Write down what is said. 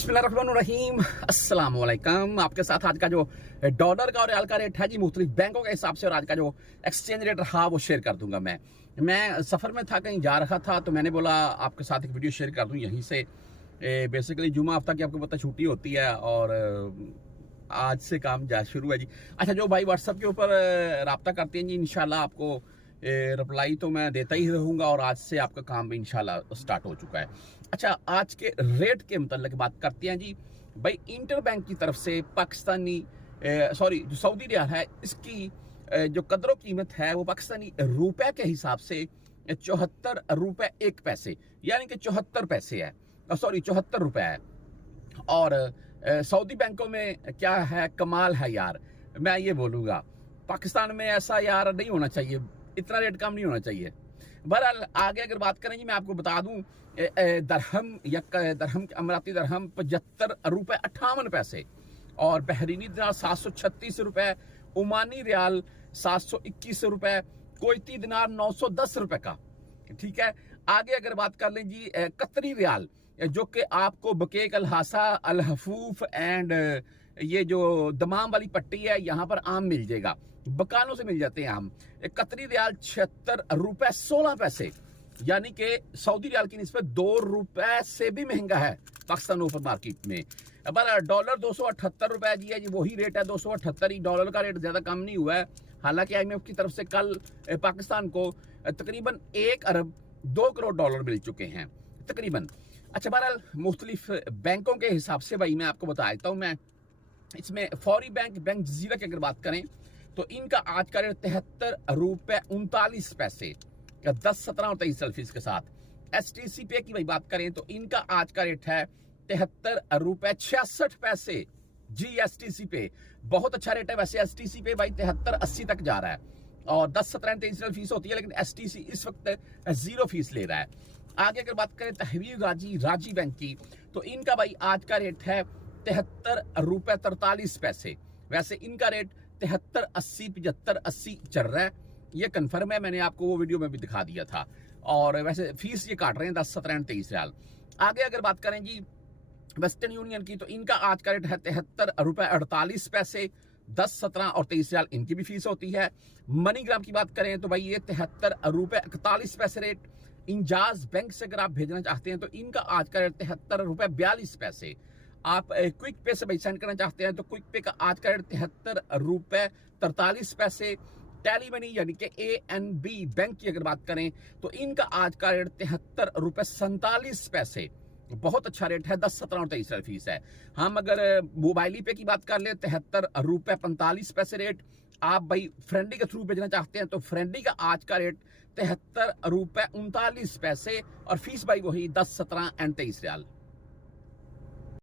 बिस्मिल्लाहिर्रहमानिर्रहीम, अस्सलाम वालेकुम। आपके साथ आज का जो डॉलर का और रियाल का रेट है जी मुख्तलिफ बैंकों के हिसाब से, और आज का जो एक्सचेंज रेट रहा वो शेयर कर दूंगा। मैं सफ़र में था, कहीं जा रहा था, तो मैंने बोला आपके साथ एक वीडियो शेयर कर दूं यहीं से। बेसिकली जुमा हफ्ता की आपको पता छुट्टी होती है और आज से काम जा शुरू है जी। अच्छा, जो भाई व्हाट्सएप के ऊपर रब्ता करते हैं जी, इंशाल्लाह आपको रिप्लाई तो मैं देता ही रहूँगा और आज से आपका काम भी इंशाल्लाह स्टार्ट हो चुका है। अच्छा, आज के रेट के मतलब बात करते हैं जी। भाई इंटर बैंक की तरफ से पाकिस्तानी जो सऊदी रियाल है, इसकी जो कदर कीमत है वो पाकिस्तानी रुपए के हिसाब से 74 रुपए 1 पैसे, यानी कि 74 पैसे है, 74 रुपए है। और सऊदी बैंकों में क्या है, कमाल है यार। मैं ये बोलूँगा पाकिस्तान में ऐसा यार नहीं होना चाहिए, इतना रेट कम नहीं होना चाहिए। बहरहाल आगे अगर बात करें जी, मैं आपको बता दूं दरहम अमराती दरहम 75 रुपए 58 पैसे, और बहरीनी दिनार 736 रुपए, ओमानी रियाल 721 रुपए, कुवैती दिनार 910 रुपए का। ठीक है, आगे अगर बात कर लें जी कतरी रियाल, जो कि आपको बकेक अलहासा अल हफूफ एंड ये जो दमाम वाली पट्टी है यहाँ पर आम मिल जाएगा, बकालों से मिल जाते हैं आम। कतरी रियाल 76 रुपए 16 पैसे, यानी कि सऊदी रियाल की निस्बत 2 रुपए से भी महंगा है पाकिस्तान ओपन मार्केट में। अब डॉलर 278 रुपए जी है जी, वही रेट है 278 ही। डॉलर का रेट ज्यादा कम नहीं हुआ है। हालांकि IMF की तरफ से कल पाकिस्तान को तकरीबन 1 अरब 2 करोड़ डॉलर मिल चुके हैं तकरीबन। अच्छा, बहरहाल मुख्तलिफ बैंकों के हिसाब से भाई मैं आपको बता देता हूँ। मैं इसमें फौरी बैंक जजीरा की अगर बात करें तो इनका आज का रेट 73 रुपए 39 पैसे, 10, 17 और 23 सेल्फीज के साथ। STC पे की भाई बात करें तो इनका आज का रेट है 73 रुपए 66 पैसे जी। STC पे बहुत अच्छा रेट है वैसे। STC पे भाई 73-80 तक जा रहा है, और 10, 17, 23 फीस होती है, लेकिन STC इस वक्त 0 फीस ले रहा है। आगे अगर बात करें तहवीर राजी बैंक की, तो इनका भाई आज का रेट है 73 रुपए 43 पैसे। वैसे इनका रेट 73, 80, 75, 80 चल रहा है, ये कंफर्म है, मैंने आपको वो वीडियो में भी दिखा दिया था। और वैसे फीस ये काट रहे हैं 10, 17 और 23 रियाल। आगे अगर बात करें जी वेस्टर्न यूनियन की, तो इनका आज का रेट है 73 रुपए 48 पैसे, 10, 17 और 23 रियाल इनकी भी फीस होती है। मनीग्राम की बात करें तो भाई ये 73 रुपए 41 पैसे रेट। इंजाज बैंक से अगर आप भेजना चाहते हैं तो इनका आज का रेट 73 रुपए 42 पैसे। आप क्विक पे से भाई सेंड करना चाहते हैं तो क्विक पे का आज का रेट 73 रुपए 43 पैसे। टेली मनी यानी कि ANB बैंक की अगर बात करें तो इनका आज का रेट 73 रुपए 47 पैसे, बहुत अच्छा रेट है, 10, 17 और 23 फीस है। हम अगर मोबाइली पे की बात कर ले 73 रुपए 45 पैसे रेट। आप भाई फ्रेंडी के थ्रू भेजना चाहते हैं तो फ्रेंडी का आज का रेट 73 रुपए 39 पैसे, और फीस भाई वही 10, 17 और 23 रियाल।